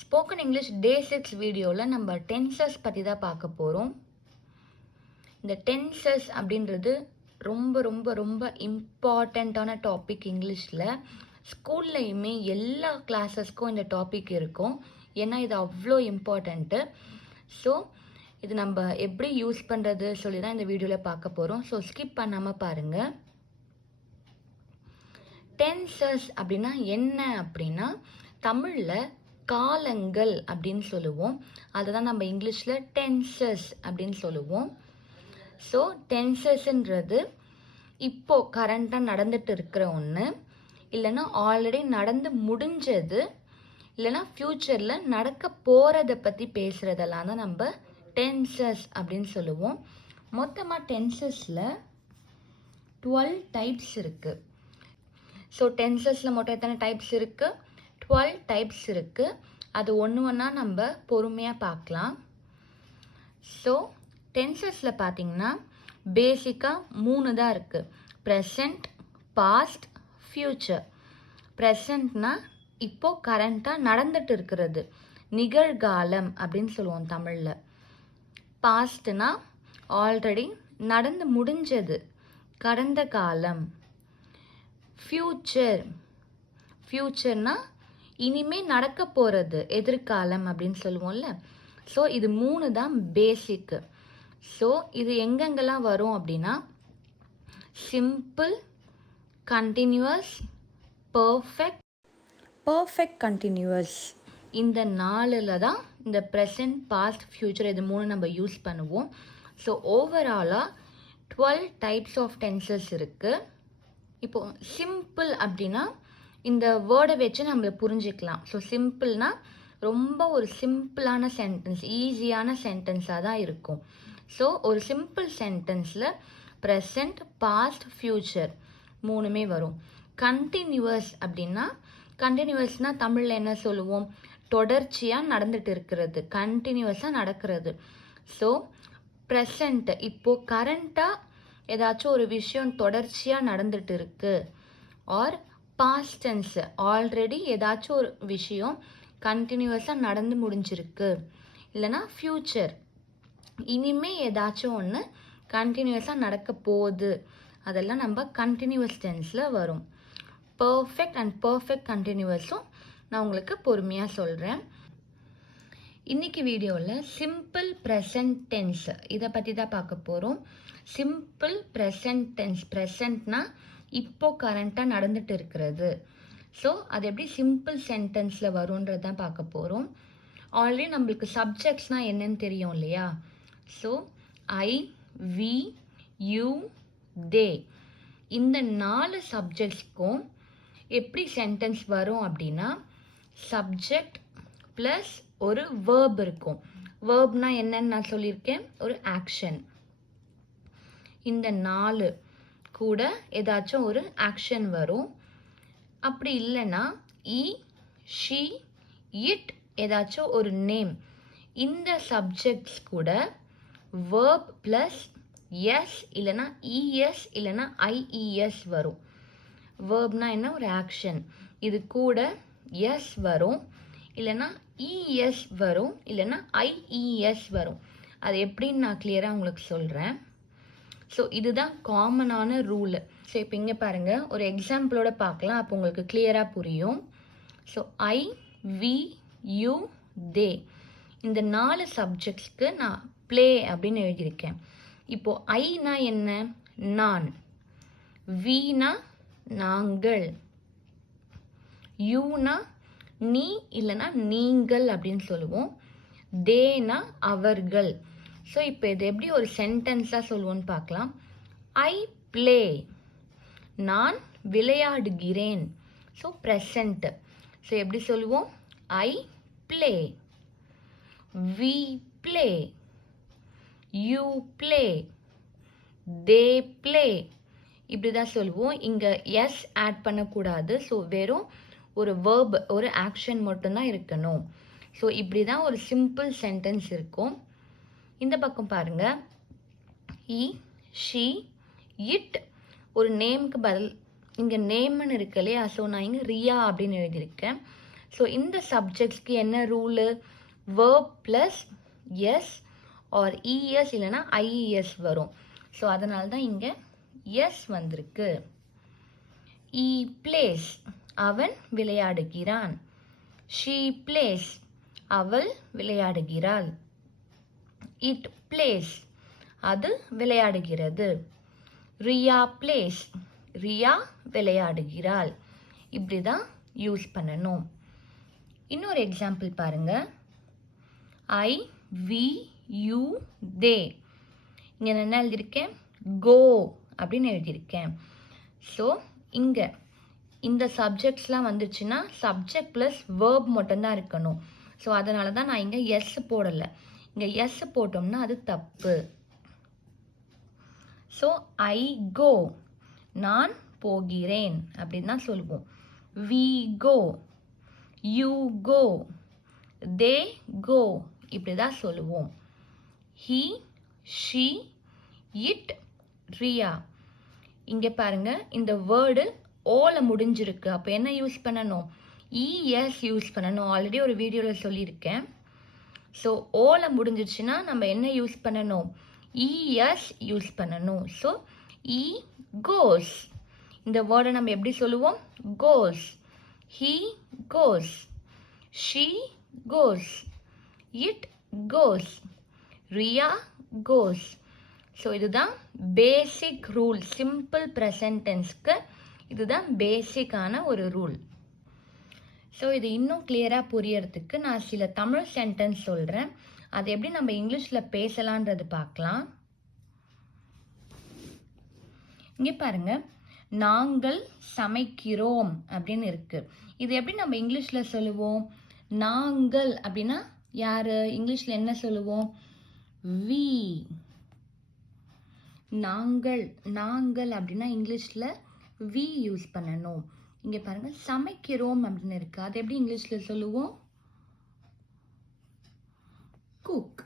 Spoken English டே 6 வீடியோவில் நம்ம tenses பற்றி தான் பார்க்க போகிறோம். இந்த டென்சஸ் அப்படின்றது ரொம்ப ரொம்ப ரொம்ப இம்பார்ட்டண்ட்டான டாபிக் இங்கிலீஷில். ஸ்கூல்லையுமே எல்லா கிளாஸஸ்க்கும் இந்த டாபிக் இருக்கும். ஏன்னா இது அவ்வளோ இம்பார்ட்டண்ட்டு. ஸோ இது நம்ம எப்படி யூஸ் பண்ணுறது சொல்லி தான் இந்த வீடியோவில் பார்க்க போகிறோம். ஸோ ஸ்கிப் பண்ணாமல் பாருங்கள். டென்சஸ் அப்படின்னா என்ன அப்படின்னா, தமிழில் காலங்கள் அப்படின்னு சொல்லுவோம். அதை தான் நம்ம இங்கிலீஷில் டென்சஸ் அப்படின்னு சொல்லுவோம். ஸோ டென்சஸ்ன்றது இப்போது கரண்ட்டாக நடந்துட்டு இருக்கிற ஒன்று, இல்லைன்னா ஆல்ரெடி நடந்து முடிஞ்சது, இல்லைன்னா ஃப்யூச்சரில் நடக்க போகிறத பற்றி பேசுகிறதெல்லாம் தான் நம்ம டென்சஸ் அப்படின்னு சொல்லுவோம். மொத்தமாக டென்சஸில் 12 டைப்ஸ் இருக்குது. ஸோ டென்சஸில் மொத்தம் எத்தனை டைப்ஸ் இருக்குது? 12 டைப்ஸ் இருக்குது. அது ஒன்று ஒன்றா நம்ம பொறுமையாக பார்க்கலாம். ஸோ டென்சஸில் பார்த்தீங்கன்னா பேசிக்காக 3 தான் இருக்குது. Present, past, future. ப்ரெசண்ட்னா இப்போது கரண்ட்டாக நடந்துட்டு இருக்கிறது, நிகழ்காலம் அப்படின்னு சொல்லுவோம் தமிழில். பாஸ்ட்னா ஆல்ரெடி நடந்து முடிஞ்சது, கடந்த காலம். ஃப்யூச்சர்னா இனிமே நடக்க போகிறது, எதிர்காலம் அப்படின்னு சொல்லுவோம்ல. ஸோ இது 3 தான் பேசிக்கு. ஸோ இது எங்கெங்கெல்லாம் வரும் அப்படின்னா சிம்பிள், கண்டினியூவஸ், பர்ஃபெக்ட் கண்டினியூவஸ். இந்த 4ல் தான் இந்த ப்ரெசன்ட், பாஸ்ட், ஃப்யூச்சர் இது 3 நம்ம யூஸ் பண்ணுவோம். ஸோ ஓவராலாக 12 டைப்ஸ் ஆஃப் டென்சஸ் இருக்குது. இப்போது சிம்பிள் அப்படின்னா இந்த வேர்டை வச்சு நம்ம புரிஞ்சிக்கலாம். ஸோ சிம்பிள்னா ரொம்ப ஒரு சிம்பிளான சென்டென்ஸ், ஈஸியான சென்டென்ஸாக தான் இருக்கும். ஸோ ஒரு சிம்பிள் சென்டென்ஸில் ப்ரெசண்ட், பாஸ்ட், ஃப்யூச்சர் 3மே வரும். கண்டினியூவஸ் அப்படின்னா, கண்டினியூவஸ்னால் தமிழில் என்ன சொல்லுவோம்? தொடர்ச்சியாக நடந்துட்டு இருக்கிறது, கண்டினியூவஸாக நடக்கிறது. ஸோ ப்ரெசண்ட் இப்போது கரண்ட்டாக ஏதாச்சும் ஒரு விஷயம் தொடர்ச்சியாக நடந்துட்டு இருக்கு. ஆர் பாஸ்ட் டென்ஸ், ஆல்ரெடி ஏதாச்சும் ஒரு விஷயம் கண்டினியூவஸாக நடந்து முடிஞ்சிருக்கு. இல்லைனா ஃப்யூச்சர், இனிமே ஏதாச்சும் ஒன்று கண்டினியூவஸாக நடக்க போகுது. அதெல்லாம் நம்ம கண்டினியூவஸ் டென்ஸில் வரும். பர்ஃபெக்ட் அண்ட் பர்ஃபெக்ட் கண்டினியூவஸும் நான் உங்களுக்கு பொறுமையாக சொல்கிறேன். இன்னைக்கு வீடியோவில் சிம்பிள் ப்ரெசன்ட் டென்ஸ் இதை பற்றி தான் பார்க்க போகிறோம். சிம்பிள் ப்ரெசன்ட் டென்ஸ், ப்ரெசன்ட்னா இப்போ கரண்ட்டாக நடந்துட்டு இருக்கிறது. ஸோ அது எப்படி சிம்பிள் சென்டென்ஸில் வரும்ன்றது தான் பார்க்க போகிறோம். ஆல்ரெடி நம்மளுக்கு சப்ஜெக்ட்ஸ்னால் என்னன்னு தெரியும் இல்லையா? ஸோ ஐ, வி, யூ, தே, இந்த 4 சப்ஜெக்ட்ஸ்க்கும் எப்படி சென்டென்ஸ் வரும் அப்படின்னா, சப்ஜெக்ட் ப்ளஸ் ஒரு வேர்ப் இருக்கும். வேர்ப்னா என்னன்னு நான் சொல்லியிருக்கேன், ஒரு ஆக்ஷன். இந்த 4 கூட ஏதாச்சும் ஒரு ஆக்ஷன் வரும். அப்படி இல்லைன்னா இ, ஷி, இட் ஏதாச்சும் ஒரு நேம். இந்த சப்ஜெக்ட்ஸ் கூட வேர்ப் ப்ளஸ் எஸ் இல்லைனா இஎஸ் இல்லைனா ஐஇஎஸ் வரும். வேர்ப்னா என்ன? ஒரு ஆக்ஷன். இது கூட எஸ் வரும், இல்லைனா இஎஸ் வரும், இல்லைனா ஐஇஎஸ் வரும். அது எப்படின்னு நான் கிளியராக உங்களுக்கு சொல்கிறேன். ஸோ இதுதான் காமனான ரூலு. ஸோ இப்போ இங்கே பாருங்கள், ஒரு எக்ஸாம்பிளோட பார்க்கலாம், அப்போ உங்களுக்கு கிளியராக புரியும். ஸோ ஐ, வி, யூ, தே, இந்த 4 சப்ஜெக்ட்ஸ்க்கு நான் ப்ளே அப்படின்னு எழுதியிருக்கேன். இப்போது ஐனா என்ன? நான். வீனா நாங்கள். யூனா நீ இல்லைனா நீங்கள் அப்படின்னு சொல்லுவோம். தேனா அவர்கள். ஸோ இப்போ இது எப்படி ஒரு சென்டென்ஸாக சொல்லுவோன்னு பார்க்கலாம். ஐ ப்ளே, நான் விளையாடுகிறேன். So present. ஸோ எப்படி சொல்லுவோம்? I play, we play, you play, they play. இப்படி தான் சொல்லுவோம். இங்கே எஸ் ஆட் பண்ணக்கூடாது. ஸோ வெறும் ஒரு வேர்ப், ஒரு ஆக்ஷன் மட்டும்தான் இருக்கணும். ஸோ இப்படி தான் ஒரு சிம்பிள் சென்டென்ஸ் இருக்கும். இந்த பக்கம் பாருங்க, இ, ஷி, இட், ஒரு நேமுக்கு பதில் இங்கே நேம்னு இருக்கு இல்லையா? ஸோ நான் இங்கே ரியா அப்படின்னு எழுதியிருக்கேன். ஸோ இந்த சப்ஜெக்ட்ஸ்க்கு என்ன rule? verb plus S or ES இல்லைன்னா ஐஇஎஸ் வரும். ஸோ அதனால தான் இங்கே எஸ் வந்திருக்கு. he plays அவன் விளையாடுகிறான். she plays அவள் விளையாடுகிறாள். it plays அது விளையாடுகிறது. ரியா plays ரியா விளையாடுகிறாள். இப்படி தான் யூஸ் பண்ணணும். இன்னொரு எக்ஸாம்பிள் பாருங்க. I V you they. இங்கே நான் என்ன எழுதியிருக்கேன்? கோ அப்படின்னு எழுதியிருக்கேன். ஸோ இங்கே இந்த சப்ஜெக்ட்ஸ்லாம் வந்துச்சுன்னா சப்ஜெக்ட் ப்ளஸ் வேர்ப் மட்டும்தான் இருக்கணும். ஸோ அதனால தான் நான் இங்கே எஸ் போடலை. இங்கே எஸ் போட்டோம்னா அது தப்பு. ஸோ ஐ கோ நான் போகிறேன் அப்படின்னு தான் சொல்லுவோம். வி கோ, யூ கோ, தே கோ இப்படி தான் சொல்லுவோம். He, she, it, Riya. இங்கே பாருங்க இந்த வேர்டு ஓல முடிஞ்சிருக்கு. அப்போ என்ன யூஸ் பண்ணணும்? இஎஸ் யூஸ் பண்ணணும். ஆல்ரெடி ஒரு வீடியோவில் சொல்லியிருக்கேன். ஸோ ஓல முடிஞ்சிருச்சுன்னா நம்ம என்ன யூஸ் பண்ணணும்? இஎஸ் யூஸ் பண்ணணும். So E goes. இந்த வேர்டை நம்ம எப்படி சொல்லுவோம்? Goes. He goes, she goes, it goes, Riya goes. So இதுதான் பேசிக் ரூல். சிம்பிள் ப்ரெசன்ட் டென்ஸ்க்கு இதுதான் பேசிக்கான ஒரு ரூல். ஸோ இது இன்னும் கிளியராக புரியறதுக்கு நான் சில தமிழ் சென்டென்ஸ் சொல்கிறேன். அது எப்படி நம்ம இங்கிலீஷில் பேசலான்றது பார்க்கலாம். இங்கே பாருங்க, நாங்கள் சமைக்கிறோம் அப்படின்னு இருக்கு. இது எப்படி நம்ம இங்கிலீஷில் சொல்லுவோம்? நாங்கள் அப்படின்னா யாரு? இங்கிலீஷில் என்ன சொல்லுவோம்? வி. நாங்கள், நாங்கள் அப்படின்னா இங்கிலீஷில் வி யூஸ் பண்ணணும். இங்கே பாருங்க, சமைக்கிறோம் அப்படின்னு இருக்கு. அது எப்படி இங்கிலீஷில் சொல்லுவோம்? குக்.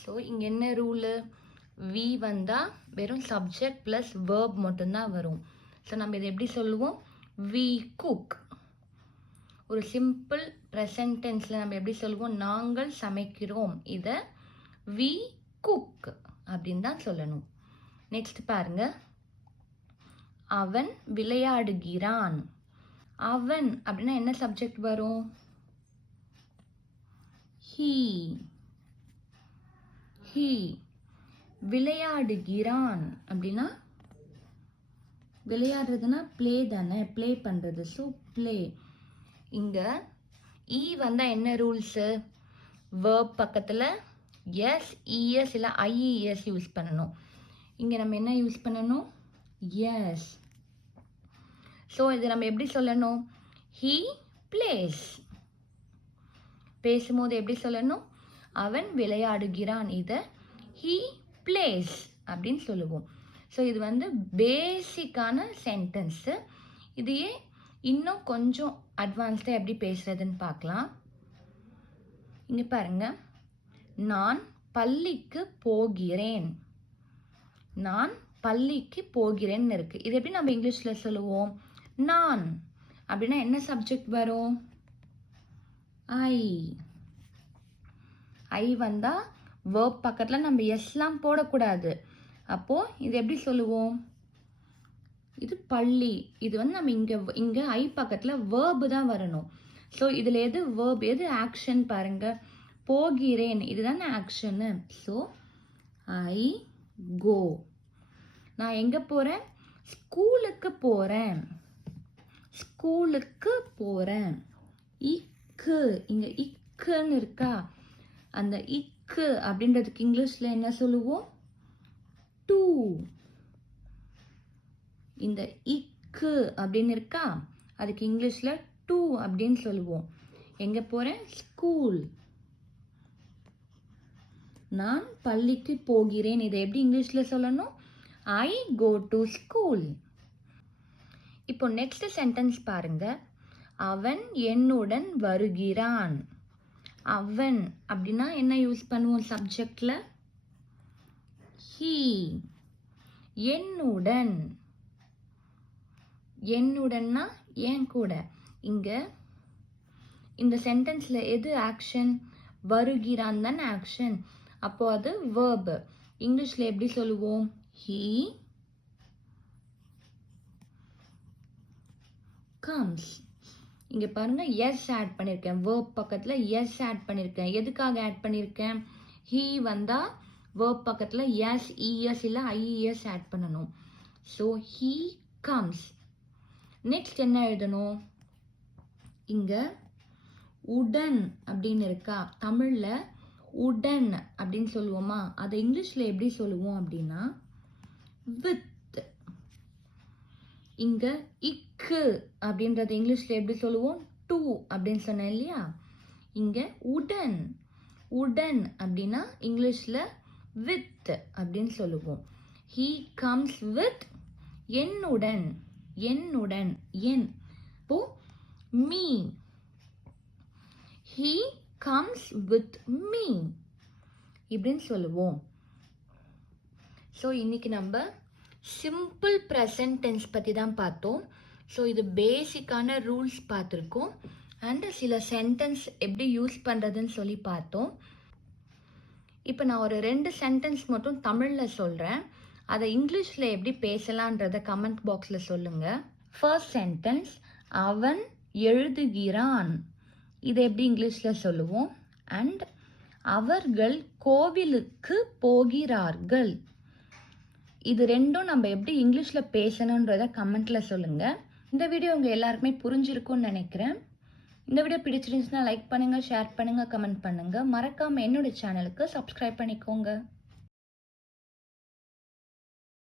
ஸோ இங்கே என்ன ரூலு? வி வந்தால் வெறும் சப்ஜெக்ட் ப்ளஸ் வேர்ப் மட்டும்தான் வரும். ஸோ நம்ம இதை எப்படி சொல்லுவோம்? We cook. ஒரு சிம்பிள் ப்ரெசன்ட் டென்ஸில் நம்ம எப்படி சொல்லுவோம்? நாங்கள் சமைக்கிறோம். இதை வி குக் அப்படின்னு தான் சொல்லணும். நெக்ஸ்ட் பாருங்க, அவன் விளையாடுகிறான். அவன் அப்படின்னா என்ன சப்ஜெக்ட் வரும்? ஹீ. ஹீ. விளையாடுகிறான் அப்படின்னா விளையாடுறதுன்னா ப்ளே தானே, ப்ளே பண்ணுறது. So play. இங்கே இ வந்தால் என்ன ரூல்ஸு? வேர்ப் பக்கத்தில் எஸ், இஎஸ் இல்லை ஐஇஎஸ் யூஸ் பண்ணணும். இங்கே நம்ம என்ன யூஸ் பண்ணணும்? எஸ். ஸோ இது நம்ம எப்படி சொல்லணும்? He plays. பேசும்போது எப்படி சொல்லணும்? அவன் விளையாடுகிறான். இதை ஹீ பிளேஸ் அப்படின்னு சொல்லுவோம். ஸோ இது வந்து பேசிக்கான சென்டென்ஸு. இதையே இன்னும் கொஞ்சம் அட்வான்ஸ்டாக எப்படி பேசுறதுன்னு பார்க்கலாம். இங்கே பாருங்க, நான் பள்ளிக்கு போகிறேன். நான் பள்ளிக்கு போகிறேன்னு இருக்கு. இது எப்படி நம்ம இங்கிலீஷில் சொல்லுவோம்? நான் அப்படின்னா என்ன சப்ஜெக்ட் வரும்? ஐ. ஐ வந்தால் வேர்ப் பக்கத்தில் நம்ம எஸ்லாம் போடக்கூடாது. அப்போது இது எப்படி சொல்லுவோம்? இது பள்ளி. இது வந்து நம்ம இங்கே ஐ பக்கத்தில் வேர்பு தான் வரணும். ஸோ இதில் எது வேர்ப், எது ஆக்ஷன் பாருங்க. போகிறேன் இதுதானே ஆக்ஷனு. ஸோ ஐ கோ. நான் எங்கே போகிறேன்? ஸ்கூலுக்கு போகிறேன். ஸ்கூலுக்கு போகிறேன். இக்கு. இங்கே இக்குன்னு இருக்கா? அந்த இக்கு அப்படின்றதுக்கு இங்கிலீஷில் என்ன சொல்லுவோம்? டூ. இந்த இக்கு அப்படின்னு இருக்கா? அதுக்கு இங்கிலீஷில் டூ அப்படின்னு சொல்லுவோம். எங்கே போகிறேன்? ஸ்கூல். நான் பள்ளிக்கு போகிறேன். இதை எப்படி இங்கிலீஷில் சொல்லணும்? ஐ கோ டு ஸ்கூல். இப்போ நெக்ஸ்ட் சென்டென்ஸ் பாருங்க. அவன் என்னுடன் வருகிறான். அவன் அப்படின்னா என்ன யூஸ் பண்ணுவோம் சப்ஜெக்ட்ல? ஹீ. என்னுடன். என்னுடன்னா என் கூட. இங்கே இந்த சென்டென்ஸில் எது ஆக்ஷன்? வருகிறான் தானே ஆக்ஷன். அப்போது அது வேர்பு. இங்கிலீஷில் எப்படி சொல்லுவோம்? He comes. இங்கே பாருங்கள், எஸ் ஆட் பண்ணியிருக்கேன். வேர்ப் பக்கத்தில் எஸ் ஆட் பண்ணியிருக்கேன். எதுக்காக ஆட் பண்ணியிருக்கேன்? ஹீ வந்தால் வேர்ப் பக்கத்தில் எஸ் இஎஸ் இல்லை ஐஇஎஸ் ஆட் பண்ணணும். So he comes. நெக்ஸ்ட் என்ன எழுதணும்? இங்கே உடன் அப்படின்னு இருக்கா? தமிழில் உடன் அப்படின்னு சொல்லுவோமா? அதை இங்கிலீஷில் எப்படி சொல்லுவோம் அப்படின்னா வித். இங்கே இக்கு அப்படின்றத இங்கிலீஷில் எப்படி சொல்லுவோம்? டூ அப்படின்னு சொன்னேன் இல்லையா? இங்கே உடன். உடன் அப்படின்னா இங்கிலீஷில் வித் அப்படின்னு சொல்லுவோம். ஹீ கம்ஸ் வித் என்னுடன். என்னுடன் என். இப்போ me. He comes with me இப்படின்னு சொல்லுவோம். ஸோ இன்னைக்கு நம்ம சிம்பிள் ப்ரெசன்ட் டென்ஸ் பற்றி தான் பார்த்தோம். ஸோ இது பேசிக்கான ரூல்ஸ் பார்த்துருக்கோம். அண்ட் சில சென்டென்ஸ் எப்படி யூஸ் பண்ணுறதுன்னு சொல்லி பார்த்தோம். இப்போ நான் ஒரு 2 சென்டென்ஸ் மட்டும் தமிழில் சொல்கிறேன். அதை இங்கிலீஷில் எப்படி பேசலான்றதை கமெண்ட் பாக்ஸில் சொல்லுங்கள். ஃபர்ஸ்ட் சென்டென்ஸ், அவன் எழுதுகிறான். இதை எப்படி இங்கிலீஷில் சொல்லுவோம்? அண்ட் அவர்கள் கோவிலுக்கு போகிறார்கள். இது ரெண்டும் நம்ம எப்படி இங்கிலீஷில் பேசணுன்றதை கமெண்ட்டில் சொல்லுங்கள். இந்த வீடியோ உங்கள் எல்லாருக்குமே புரிஞ்சிருக்கும்னு நினைக்கிறேன். இந்த வீடியோ பிடிச்சிருந்துச்சுன்னா லைக் பண்ணுங்கள், ஷேர் பண்ணுங்கள், கமெண்ட் பண்ணுங்கள். மறக்காமல் என்னோட சேனலுக்கு சப்ஸ்கிரைப் பண்ணிக்கோங்க.